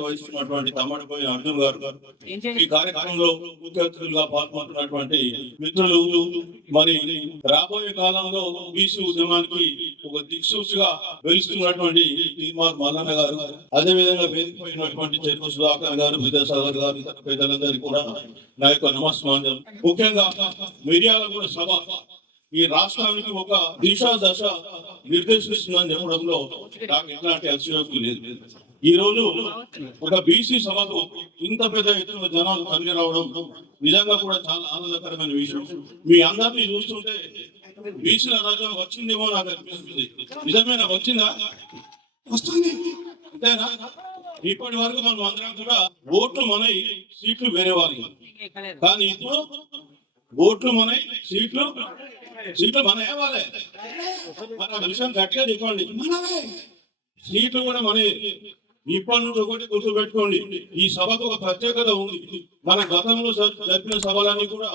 వహిస్తున్నటువంటి తమ్మడిపోయిన అర్జున్ గారు ఈ కార్యక్రమంలో ముఖ్య అతిథులుగా పాల్గొంటున్నటువంటి మిత్రులు, మరి రాబోయే కాలంలో బీసీ ఉద్యమానికి ఒక దిక్సూచిగా వెలుస్తున్నటువంటి టీమార్ మల్లన్న గారు, అదేవిధంగా వేదికపోయినటువంటి చెరుకు సుధాకర్ గారు, విద్యాసాగర్ గారు, ఇతర పెద్దలందరికీ కూడా నా యొక్క నమస్కారం. ముఖ్యంగా మిర్యాల కూడా సభ ఈ రాష్ట్రానికి ఒక దిశ దశ నిర్దేశిస్తుందని చెప్పడంలో నాకు ఎట్లాంటి అతిశయోక్తి లేదు. ఈ రోజు ఒక బీసీ సభకు ఇంత పెద్ద ఎత్తున జనాలు తరలి రావడం నిజంగా కూడా చాలా ఆనందకరమైన విషయం. మీ అందరినీ చూస్తుంటే బీసీల రాజ్యం వచ్చిందేమో నాకు అనిపిస్తుంది. నిజమేనా? వచ్చిందా? వస్తుంది అంతేనా? ఇప్పటి వరకు మనం అందరం కూడా ఓట్లు మనై సీట్లు వేరే వాళ్ళు, కానీ ఇప్పుడు ఓట్లు మనై సీట్లు మనమే వాళ్ళే. మన విషయం గట్టిగా చెప్పండి, సీట్లు కూడా మనమే. ఇప్పటి నుండి ఒకటి గుర్తు పెట్టుకోండి, ఈ సభకు ఒక ప్రత్యేకత ఉంది. మన గతంలో జరిపిన సభలన్నీ కూడా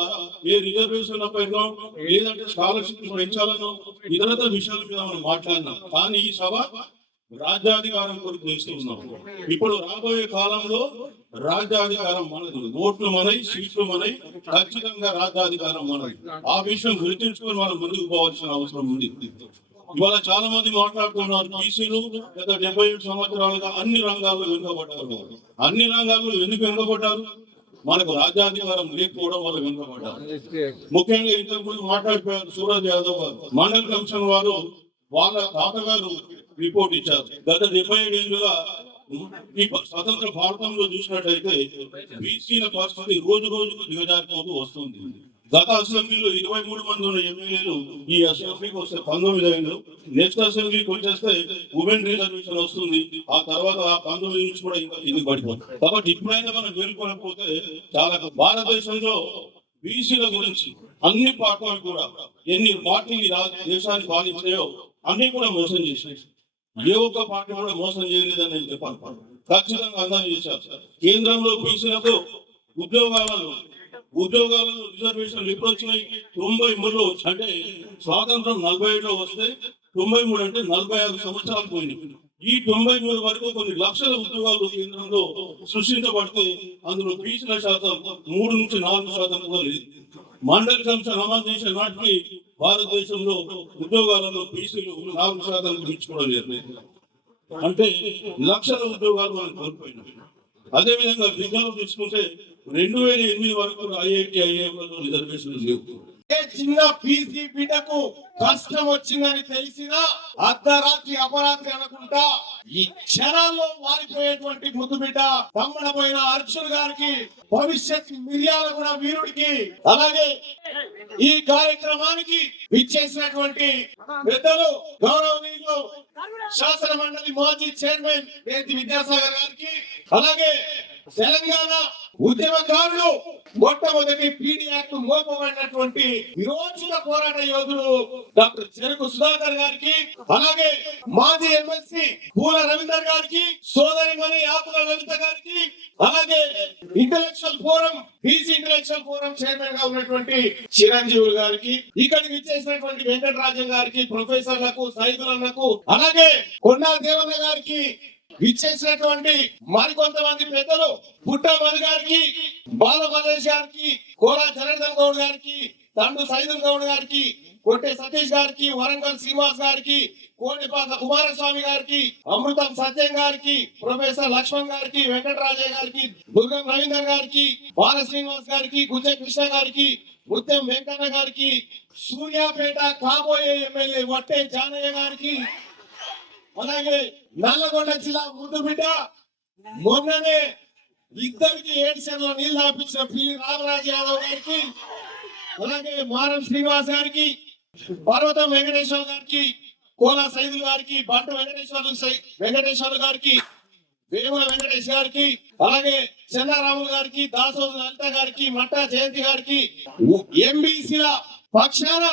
ఏ రిజర్వేషన్ పైన లేదంటే స్కాలర్షిప్ పెంచాలనో ఇతరత విషయాల మీద మనం మాట్లాడినాం. కానీ ఈ సభ రాజ్యాధికారం కొరకు చేస్తూ ఉన్నాం. ఇప్పుడు రాబోయే కాలంలో రాజ్యాధికారం మనది, ఓట్లు మనై సీట్లు మనై, ఖచ్చితంగా రాజ్యాధికారం మనది. ఆ విషయం గుర్తించుకొని మనం ముందుకు పోవాల్సిన అవసరం ఉంది. ఇవాళ చాలా మంది మాట్లాడుతున్నారు, బీసీలు గత 77 సంవత్సరాలుగా అన్ని రంగాల్లో వెనుకబడ్డారు. అన్ని రంగాల్లో ఎందుకు వెనుకబడ్డారు? మనకు రాజ్యాధికారం లేకపోవడం వల్ల వెనుకబడ్డారు. ముఖ్యంగా ఇంతకుముందు మాట్లాడిపోయారు సూరజ్ యాదవ్ గారు, మండల కమిషన్ వారు వాళ్ళ తాతగారు రిపోర్ట్ ఇచ్చారు. గత 77 ఏళ్ళుగా ఈ స్వతంత్ర భారతంలో చూసినట్లయితే బీసీల పరిస్థితి రోజు రోజుకు దిగజారిపోతూ వస్తుంది. గత అసెంబ్లీలో 23 మంది ఉన్న ఎమ్మెల్యేలు ఈ అసెంబ్లీకి వస్తే 19 అయింది. నెక్స్ట్ అసెంబ్లీకి వచ్చేస్తే ఉమెన్ రిజర్వేషన్ వస్తుంది. ఆ తర్వాత ఆ 19 నుంచి కూడా ఇంకా ఇది పడిపోతుంది. కాబట్టి ఇప్పుడైనా మనం వేరుకోలేకపోతే చాలా. భారతదేశంలో బీసీల గురించి అన్ని పార్టీలు కూడా ఎన్ని పార్టీలు దేశాన్ని పాలించాయో అన్ని కూడా మోసం చేశాయి. ఏ ఒక్క పార్టీ కూడా మోసం చేయలేదని నేను చెప్పాను. ఖచ్చితంగా అందరూ చేశారు. కేంద్రంలో బీసీలకు ఉద్యోగాలలో రిజర్వేషన్లు ఎప్పుడు వచ్చినాయి? 93లో. అంటే స్వాతంత్రం 47లో వస్తే 93 అంటే 46 సంవత్సరాలు పోయినాయి. ఈ 93 వరకు కొన్ని లక్షల ఉద్యోగాలు కేంద్రంలో సృష్టించబడితే అందులో బీసీల శాతం 3 నుంచి 4% కూడా లేదు. మండలి కమిషన్ అమలు చేసే నాటికి భారతదేశంలో ఉద్యోగాలలో బీసీలు 4% మించుకోవడం లేదు. అంటే లక్షల ఉద్యోగాలు మనం కోల్పోయినాం. అదేవిధంగా విద్యలో తీసుకుంటే 2008 వరకు ఐఐటి ఐఐఎంలలో రిజర్వేషన్లు లేవు. చిన్న బీసీ బిడ్డకు కష్టం వచ్చిందని తెలిసినా అర్ధరాత్రి అపరాత్రి అనుకుంటా ఈ క్షణాల్లో వారిపోయేటువంటి ముద్దు బిడ్డ తమ్మడపోయిన అర్జున్ గారికి, భవిష్యత్ మిర్యాల కూడా వీరుడికి, అలాగే ఈ కార్యక్రమానికి విచ్చేసినటువంటి పెద్దలు గౌరవనీయులు శాసన మండలి మాజీ చైర్మన్ కేతి విద్యాసాగర్ గారికి, అలాగే తెలంగాణ ఉద్యమకారులు మొట్టమొదటి పీడీ యాక్ట్ మోపబడినటువంటి విరోచిత పోరాట యోధుడు డాక్టర్ చెరుకు సుధాకర్ గారికి, అలాగే మాజీ ఎమ్మెల్సీ పూల రవీందర్ గారికి, సోదరిమణి ఆకుల లలిత గారికి, అలాగే intellectual forum BC intellectual forum chairman గా ఉన్నటువంటి చిరంజీవి గారికి, ఇక్కడికి విచ్చేసినటువంటి వెంకటరాజన్ గారికి, ప్రొఫెసర్లకు, సైదులకు, అలాగే కొండా దేవన్న గారికి, విచ్చేసినటువంటి మరికొంతమంది పెద్దలు పుట్టమల్లి గారికి, బాలమల్లేష్ గారికి, కోలా జనార్దన్ గౌడ్ గారికి, తండు సైదుల్ గౌడ్ గారికి, కొట్టే సతీష్ గారికి, వరంగల్ శ్రీనివాస్ గారికి, కోడిపాక కుమారస్వామి గారికి, అమృతం సత్యం గారికి, ప్రొఫెసర్ లక్ష్మణ్ గారికి, వెంకటరాజయ్య గారికి, దుర్గం రవీందర్ గారికి, బాల శ్రీనివాస్ గారికి, గుజ్జ కృష్ణ గారికి, ముత్యం వెంకన్న గారికి, సూర్యాపేట కాబోయే ఎమ్మెల్యే వట్టే జానయ్య గారికి, అలాగే నల్లగొండ జిల్లా ముద్దు బిడ్డ మొన్ననే ఇద్దరికి 7 సెంట్ల నీళ్లు ఆపించిన పిల్లి రామరాజు యాదవ్ గారికి, అలాగే మారం శ్రీనివాస్ గారికి, పర్వతం వెంకటేశ్వర గారికి, కోలా సైదుల్ గారికి, బంటు వెంకటేశ్వర గారికి, వేముల వెంకటేష్ గారికి, అలాగే చంద్రరాములు గారికి, దాసోజు లలిత గారికి, మట్టా జయంతి గారికి, ఎంబీసీల పక్షాన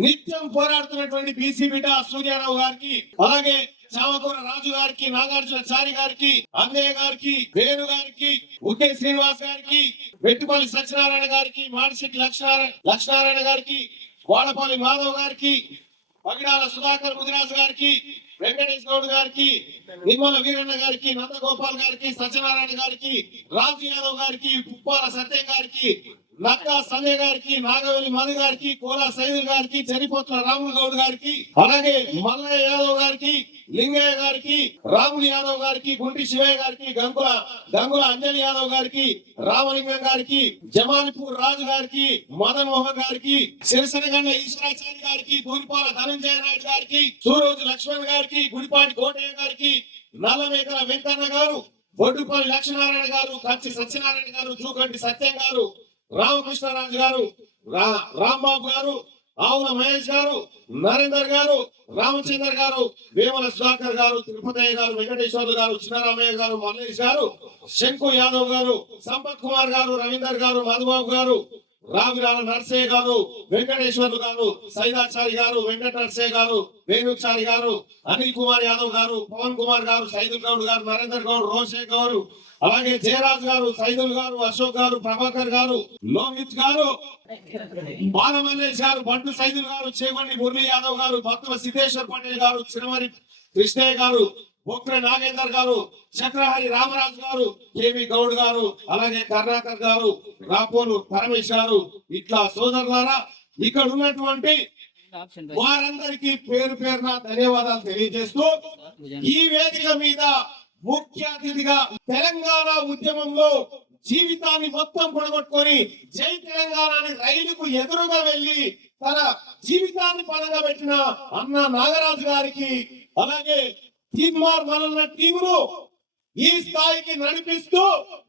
నిత్యం పోరాడుతున్నటువంటి బీసీ బిడ్డ సూర్యారావు గారికి, అలాగే చామకూర రాజు గారికి, నాగార్జున చారి గారికి, అన్నయ్య గారికి, వేణు గారికి, ఉకే శ్రీనివాస్ గారికి, వెట్టుపల్లి సత్యనారాయణ గారికి, మాడిశెట్టి లక్ష్మీనారాయణ గారికి, వాడపల్లి మాధవ్ గారికి, పగిడాల సుధాకర్ ముదిరాజు గారికి, వెంకటేష్ గౌడ్ గారికి, నిమ్మల వీరన్న గారికి, నందగోపాల్ గారికి, సత్యనారాయణ గారికి, రాజు యాదవ్ గారికి, పుప్పాల సత్యం గారికి, నక్కా సంజయ్ గారికి, నాగవెల్లి మధు గారికి, కోలా సైదుల్ గారికి, చెరిపోట్ల రాములు గౌడ్ గారికి, అలాగే మల్లయ్య యాదవ్ గారికి, లింగయ్య గారికి, రాములు యాదవ్ గారికి, గుంటి శివయ్య గారికి, గంగుల అంజలి యాదవ్ గారికి, రామలింగం గారికి, జమాల్పూర్ రాజు గారికి, మదన్ మోహన్ గారికి, సిరిసనగండ ఈశ్వరాచారి గారికి, గురిపాల ధనంజయ నాయుడు గారికి, సూరోజు లక్ష్మణ్ గారికి, గుడిపాటి కోటయ్య గారికి, నల్లమేకల వెంకన్న గారు, బొడ్డుపల్లి లక్ష్మీనారాయణ గారు, కచ్చి సత్యనారాయణ గారు, జూకంటి సత్యం గారు, రామకృష్ణరాజు గారు, రాంబాబు గారు, ఆవుల మహేష్ గారు, నరేందర్ గారు, రామచందర్ గారు, వేమల సుధాకర్ గారు, తిరుపతయ్య గారు, వెంకటేశ్వర్లు గారు, చిన్నరామయ్య గారు, మల్లేష్ గారు, శంకు యాదవ్ గారు, సంపత్ కుమార్ గారు, రవీందర్ గారు, మధుబాబు గారు, రావిరాల నర్సయ్య గారు, వెంకటేశ్వర్లు గారు, సైదాచారి గారు, వెంకట నర్సయ్య గారు, వేణుచారి గారు, అనిల్ కుమార్ యాదవ్ గారు, పవన్ కుమార్ గారు, సైదుల్ గౌడ్ గారు, నరేందర్ గౌడ్, రోషే గారు, అలాగే జయరాజ్ గారు, సైదుల్ గారు, అశోక్ గారు, ప్రభాకర్ గారు, లోహిత్ గారు, బాలమల్లేష్ గారు, బంటు సైదుల్ గారు, చేగొండి మురళీ యాదవ్ గారు, భక్తుల సిద్ధేశ్వర్ పటేల్ గారు, చిరమరి కృష్ణయ్య గారు, బొక్ర నాగేందర్ గారు, చక్రహరి రామరాజు గారు, కేవి గౌడ్ గారు, అలాగే కర్ణాకర్ గారు, రాపోలు పరమేశ్ గారు, ఇట్లా సోదరులారా ఇక్కడ ఉన్నటువంటి వారందరికీ పేరు పేరున ధన్యవాదాలు తెలియజేస్తూ ఈ వేదిక మీద ముఖ్య అతిథిగా తెలంగాణ ఉద్యమంలో జీవితాన్ని మొత్తం పొడగొట్టుకొని జై తెలంగాణ అని రైలుకు ఎదురుగా వెళ్లి తన జీవితాన్ని పరంగా పెట్టిన అన్న నాగరాజు గారికి, అలాగే తీన్మార్ మనన్న టీమును ఈ స్థాయికి నడిపిస్తూ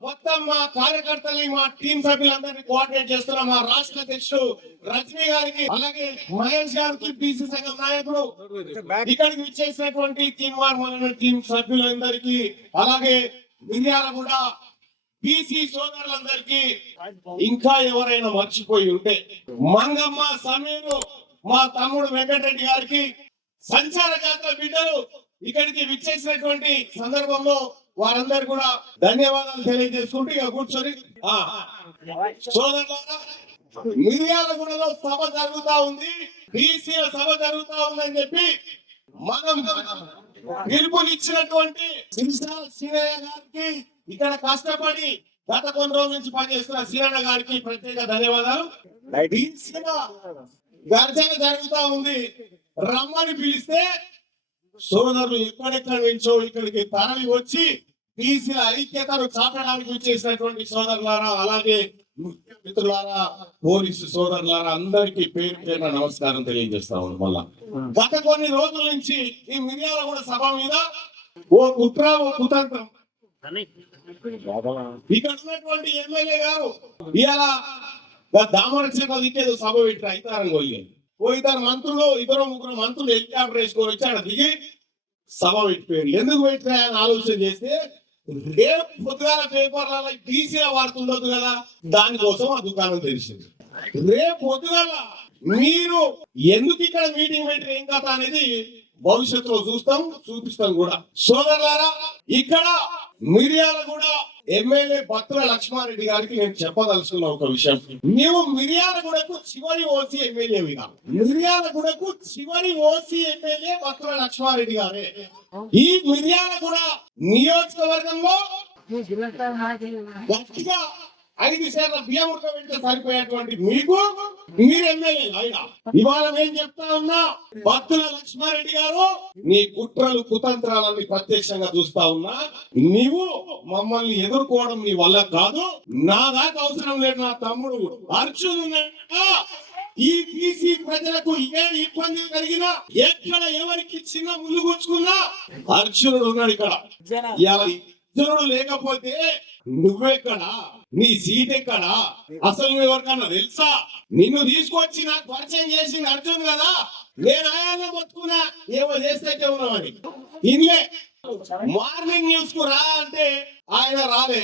మొత్తం మా కార్యకర్తల్ని, మా టీం సభ్యులందరినీ కోఆర్డినేట్ చేస్తున్న మా రాష్ట్ర అధ్యక్షుడు రజనీ గారికి, అలాగే మహేష్ గారికి, బీసీ సంఘం నాయకుడు, ఇక్కడికి విచ్చేసినటువంటి తీన్మార్ మనన్న టీం సభ్యులందరికీ, అలాగే మిర్యాలగూడ బీసీ సోదరులందరికీ, ఇంకా ఎవరైనా మర్చిపోయి ఉంటే మంగమ్మ సమీరు, మా తమ్ముడు వెంకటరెడ్డి గారికి, సంచార జాతర బిడ్డలు ఇక్కడికి విచ్చేసినటువంటి సందర్భంలో వారందరూ కూడా ధన్యవాదాలు తెలియజేసుకుంటూ ఇక కూర్చొని సోదరులారా, మిర్యాలగూడలో సభ జరుగుతా ఉంది, బీసీల సభ జరుగుతా ఉందని చెప్పి మనం పిలుపునిచ్చినటువంటి సిరిసాల సీనయ్య గారికి, ఇక్కడ కష్టపడి గత కొన్ని రోజుల నుంచి పనిచేస్తున్న సీనయ్య గారికి ప్రత్యేక ధన్యవాదాలు. బీసీల గర్జన జరుగుతా ఉంది, రమ్మని పిలిస్తే సోదరులు ఎక్కడెక్కడి నుంచో ఇక్కడికి తరలి వచ్చి బీసీల ఐక్యతను చాటడానికి వచ్చేసినటువంటి సోదరులారా, అలాగే మిత్రులారా, పోలీసు సోదరులారా, అందరికీ పేరు పేరున నమస్కారం తెలియజేస్తా ఉన్నాం. మళ్ళా గత కొన్ని రోజుల నుంచి ఈ మిర్యాలగూడ సభ మీద ఓ కుట్ర, ఓ కుతంత్రం, ఇక్కడ ఉన్నటువంటి ఎమ్మెల్యే గారు ఇవాళ దామర చెక్క దిక్కేదో సభ పెట్టి అయితారని పోయితారు మంత్రులు, ఇద్దరు ముగ్గురు మంత్రులు హెలికాప్టర్ వేసుకొని వచ్చి ఆడ దిగి సభ పెట్టిపోయారు. ఎందుకు పెట్టినాయని ఆలోచన చేస్తే రేపు పొద్దుగాల పేపర్లలో బీసీల వార్త ఉండదు కదా, దానికోసం ఆ దుకాణం తెలిసింది. రేపు పొద్దుగాల మీరు ఎందుకు ఇక్కడ మీటింగ్ పెట్టి ఏం కథ అనేది భవిష్యత్తులో చూపిస్తాం కూడా. సోదరులారా, ఇక్కడ మిర్యాలగూడ ఎమ్మెల్యే బత్తుల లక్ష్మారెడ్డి గారికి నేను చెప్పదలుచుకున్న ఒక విషయం, నీవు మిర్యాలగూడకు చివరి ఓసీ ఎమ్మెల్యేవిగా, మిర్యాలగూడకు చివరి ఓసీ ఎమ్మెల్యే బత్తుల లక్ష్మారెడ్డి గారే. ఈ మిర్యాలగూడ నియోజకవర్గంలో గట్టిగా 5 సార్లు బియ్యం ఉడకబెడితే సరిపోయేటువంటి మీకు మీరు ఎమ్మెల్యే అయినా ఇవాళ నేను చెప్తా ఉన్నా, బత్తుల లక్ష్మారెడ్డి గారు నీ కుట్రలు కుతంత్రాలని ప్రత్యక్షంగా చూస్తా ఉన్నా, నీవు మమ్మల్ని ఎదుర్కోవడం నీ వల్ల కాదు. నా దాకా అవసరం లేదు, నా తమ్ముడు అర్జున్ ఈ బీసీ ప్రజలకు ఏ ఇబ్బంది కలిగినా, ఎక్కడ ఎవరికి చిన్న ముళ్ళు గుచ్చుకున్నా అర్జునుడు ఉన్నాడు ఇక్కడ. అర్జునుడు లేకపోతే నువ్వెక్కడా, నీ సీట్ ఎక్కడా, అసలు నువ్వు ఎవరికన్నా తెలుసా? నిన్ను తీసుకొచ్చి నాకు పరిచయం చేసింది అర్జున్ కదా, నేను ఆయన బతుకున్నా ఏమో చేస్తే ఉన్నామని. ఇన్లే మార్నింగ్ న్యూస్ కు రా అంటే ఆయన రాలే,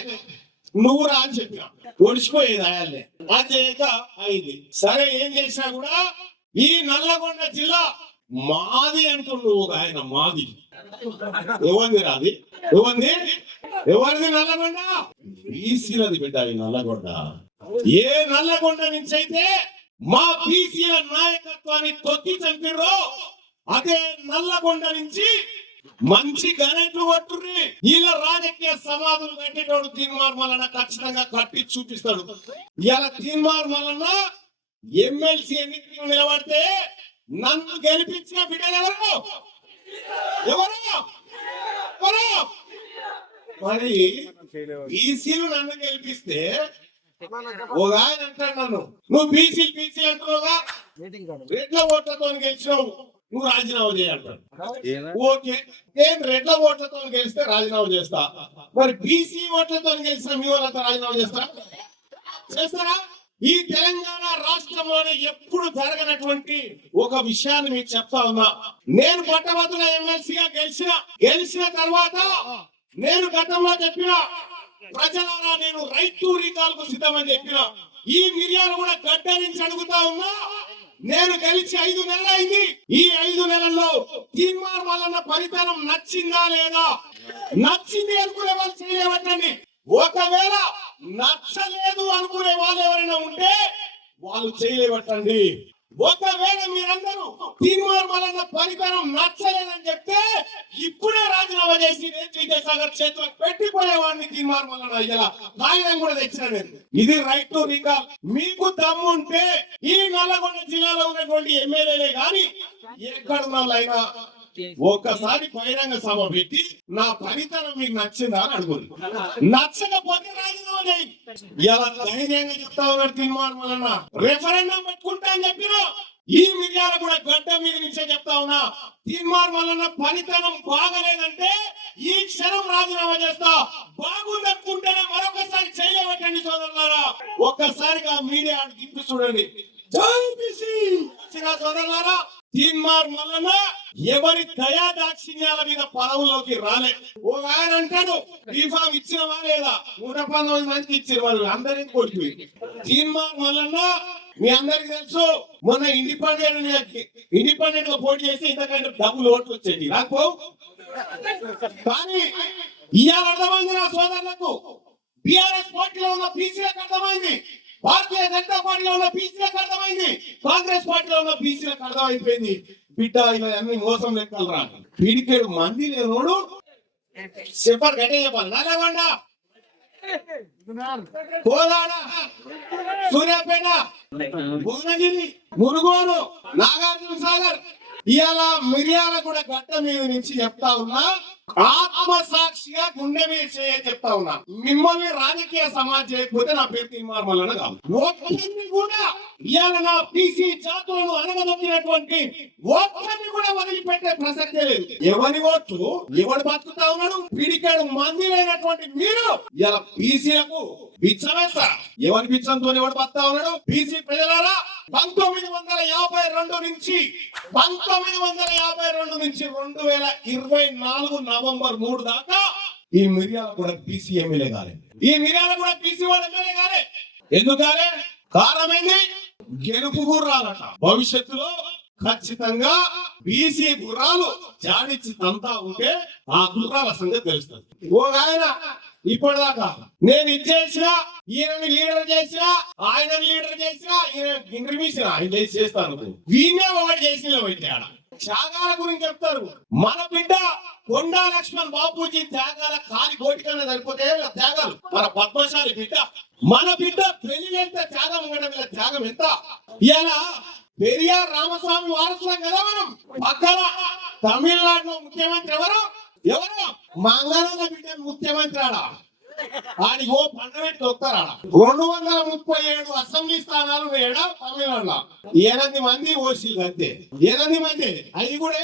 నువ్వు రా అని చెప్పినా ఒడిచిపోయేది ఆయనే, అది చేయక అయింది. సరే ఏం చేసినా కూడా ఈ నల్లగొండ జిల్లా మాది అంటున్నావు, ఆయన మాది. ఎవరిది రాది, ఎవరిది నల్లగొండ? బీసీలది బిడ్డ ఈ నల్లగొండ. ఏ నల్లగొండ నుంచి అయితే మా బీసీల నాయకత్వాన్ని తొక్కి చంపిర్రో అదే నల్లగొండ నుంచి మంచి గణెట్లు కొట్టుర్రి ఇలా రాజకీయ సమాధులు కట్టేటోడు తీన్మార్ మల్లన్న ఖచ్చితంగా కట్టి చూపిస్తాడు. ఇలా తీన్మార్ మల్లన్న ఎమ్మెల్సీ ఎన్నికలు నిలబడితే నన్ను గెలిపించిన బిడ్డలు ఎవరు ఎవరు ఎవరు? మరి బీసీలు నన్ను గెలిపిస్తే ఒక ఆయన అంటాడు నన్ను, నువ్వు బీసీ అంటున్నావుగా, రెడ్ల ఓట్లతో గెలిచినావు, నువ్వు రాజీనామా చేయాలంటాడు. ఓకే, నేను రెడ్ల ఓట్లతో గెలిస్తే రాజీనామా చేస్తా, మరి బీసీ ఓట్లతో గెలిచిన మీ వాళ్ళతో రాజీనామా చేస్తారా? ఈ తెలంగాణ రాష్ట్రంలోనే ఎప్పుడు జరగనటువంటి ఒక విషయాన్ని మీకు చెప్తా ఉన్నా. నేను పట్టభద్రుల ఎమ్మెల్సీగా గెలిచిన తర్వాత నేను గతంలో చెప్పిన ప్రజలారా, నేను రైట్ టు రీకాల్ కు సిద్ధమని చెప్పిన ఈ మిర్యాలు కూడా గడ్డ నుంచి అడుగుతా ఉన్నా. నేను గెలిచి 5 నెలలు అయింది. ఈ 5 నెలల్లో తీన్మార్ మల్లన్న పరితనం నచ్చిందా లేదా? నచ్చింది అనుకునే వాళ్ళు చేయవచ్చండి. ఒకవేళ నచ్చలేదు అనుకునే వాళ్ళు ఎవరైనా ఉంటే వాళ్ళు చేయలేవట్టండి. ఒకవేళ మీరందరూ తీన్మార్ మల్లన్న పరితనం నచ్చలేదని చెప్తే ఇప్పుడే రాజీనామా చేసి విద్యాసాగర్ చేతిలో పెట్టిపోయేవాడిని తీన్మార్ మల్లన్న. ఇలా కాగితం కూడా తెచ్చిన నేను. ఇది రైట్ టు రీకాల్. మీకు దమ్ము ఉంటే ఈ నల్లగొండ జిల్లాలో ఉన్నటువంటి ఎమ్మెల్యేలే గాని ఎక్కడున్నైనా ఒక్కసారి బహిరంగ సభ పెట్టి నా పనితనం మీకు నచ్చిందా అని అడుగురు. నచ్చకపోతే రాజీనామా చేయి. ఇలా ధైర్యంగా చెప్తా ఉన్నారు తీన్మార్ మల్లన్న. రెఫరెండం పెట్టుకుంటా అని చెప్పిన ఈ మిర్యాల కూడా గడ్డ మీద నుంచే చెప్తా ఉన్నా. తీన్మార్ మల్లన్న పనితనం బాగలేదంటే ఈ క్షణం రాజీనామా చేస్తా. బాగుందనుకుంటేనే మరొకసారి చేయలేవట్టండి సోదరులారా. ఒక్కసారిగా మీడియా గిప్పి చూడండి. జై బీసీ సోదరులారా, తీన్మార్ మల్లన్న ఎవరి దయా దాక్షిణ్యాల మీద పదవుల్లోకి రాలే. ఒక ఆయన అంటాడు, రీఫామ్ ఇచ్చినవా లేదా? 119 మందికి ఇచ్చిన వాళ్ళు అందరికి కొట్టి. తీన్మార్ మల్లన్న మీ అందరికి తెలుసు, మొన్న ఇండిపెండెంట్ గా పోటీ చేసి ఇంతకంటే డబ్బులు ఓట్లు వచ్చేది నాకు. కానీ ఇవాళ అర్థమైంది నా సోదరులకు, బిఆర్ఎస్ పార్టీలో ఉన్న బీసీలకు అర్థమైంది, భారతీయ జనతా పార్టీలో ఉన్న బీసీలకు అర్థమైంది, కాంగ్రెస్ పార్టీలో ఉన్న బీసీలకు అర్థమైపోయింది. బిడ్డ ఇవన్నీ మోసం లెక్కలు రా. పిడికేడు మంది లేనోడు చెప్పారు గట్టే చెప్పాలి. నల్లగొండ, కోదాడ, సూర్యాపేట, భువనగిరి, మునుగోడు, నాగార్జున సాగర్, ఇవాళ మిర్యాల కూడా గట్ట మీద నుంచి చెప్తా ఉన్నా. ఆత్మసాక్షిగా గుండె మీద చెప్తా ఉన్నా. మిమ్మల్ని రాజకీయ సమాజ్ చేయకపోతే నా పేరు తీన్మార్ మల్లన్న కాదు. ఒక్కరిని కూడా ఇవాళ నా బీసీ జాతులను అనగదొక్కినటువంటి ఒక్కరిని కూడా వదిలిపెట్టే ప్రసక్తే లేదు. ఎవరి ఓట్లు ఎవడు బతుకుతా ఉన్నాడు? పిడికాడు మంది లేనటువంటి మీరు ఇలా బీసీలకు బిచ్చమేస్తారా? ఎవరి బిచ్చంతో ఎవడు బతుకుతా ఉన్నాడు? బీసీ ప్రజలారా, 1952 నుంచి 2024 నవంబర్ 3 దాకా ఈ మిర్యాల కూడా బీసీ ఎమ్మెల్యే కాలేదు. ఈ మిర్యాల కూడా బీసీ వాడు ఎమ్మెల్యే కాలే. ఎందుకు కాలే? కారణమైంది గెలుపు గుర్రాలట. భవిష్యత్తులో ఖచ్చితంగా బీసీ గుర్రాలు జాడిచ్చి తంతా ఉంటే ఆ గుర్రాల సంగతి తెలుస్తుంది. ఓ ఆయన ఇప్పటిదాకా నేను ఇచ్చేసిన, ఈయనని లీడర్ చేసినా, ఆయనని లీడర్ చేసినా, ఈయన ఇంటర్వ్యూసిన ఆయన చేస్తాను. వీణే ఒకటి చేసిన త్యాగాల గురించి చెప్తారు. మన బిడ్డ కొండా లక్ష్మణ్ బాపూజీ త్యాగాల కాలి గోటికన్నా సరిపోతే త్యాగాలు. మన పద్మశాలి బిడ్డ, మన బిడ్డ పెళ్లి ఎంత త్యాగం ఉండడం, త్యాగం ఎంత. ఇలా పెరియార్ రామస్వామి వారసులం కదా మనం. పక్కన తమిళనాడులో ముఖ్యమంత్రి ఎవరు? మంగళ బిడ్డ ముఖ్యమంత్రి ఆడా. ఆడికి ఓ పండబెట్టి తొక్కుతారా. 237 అసెంబ్లీ స్థానాలు వేయడా తమిళనాడులో. 8 మంది ఓసీలు అంతే. 8 మంది. అది కూడా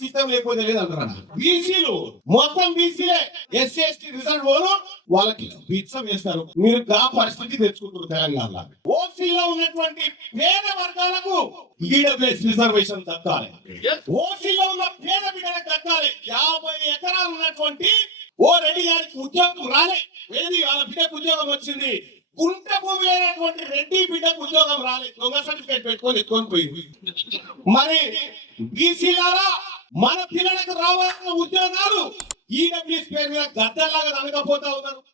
సిస్టం లేకపోతే లేదంటారా. బీసీలు మొత్తం బీసీలే. ఎస్సీ ఎస్టీ రిజర్వ్ పోను వాళ్ళకి బిచ్చం వేస్తారు. మీరు ఆ పరిస్థితి తెచ్చుకుంటారు తెలంగాణలో. ఓసీలో ఉన్నటువంటి పేద వర్గాలకు ఈడబ్ల్యూఎస్ రిజర్వేషన్ దక్కాలి. ఓసీలో ఉన్న పేద బిడ్డలకు దక్కాలి. 50 ఎకరాలు ఉన్నటువంటి ఓ రెడ్డి గారికి ఉద్యోగం రాలే. ఏది వాళ్ళ బిడ్డకు ఉద్యోగం వచ్చింది. గుంట భూమి లేనటువంటి రెడ్డి బిడ్డకు ఉద్యోగం రాలేదు. దొంగ సర్టిఫికేట్ పెట్టుకొని ఎత్తుకొని పోయింది. మరి బీసీలారా, మన పిల్లలకు రావాల్సిన ఉద్యోగాలు ఈడబ్ల్యూఎస్ పేరు మీద గద్దల్లాగా అనకపోతా ఉన్నారు.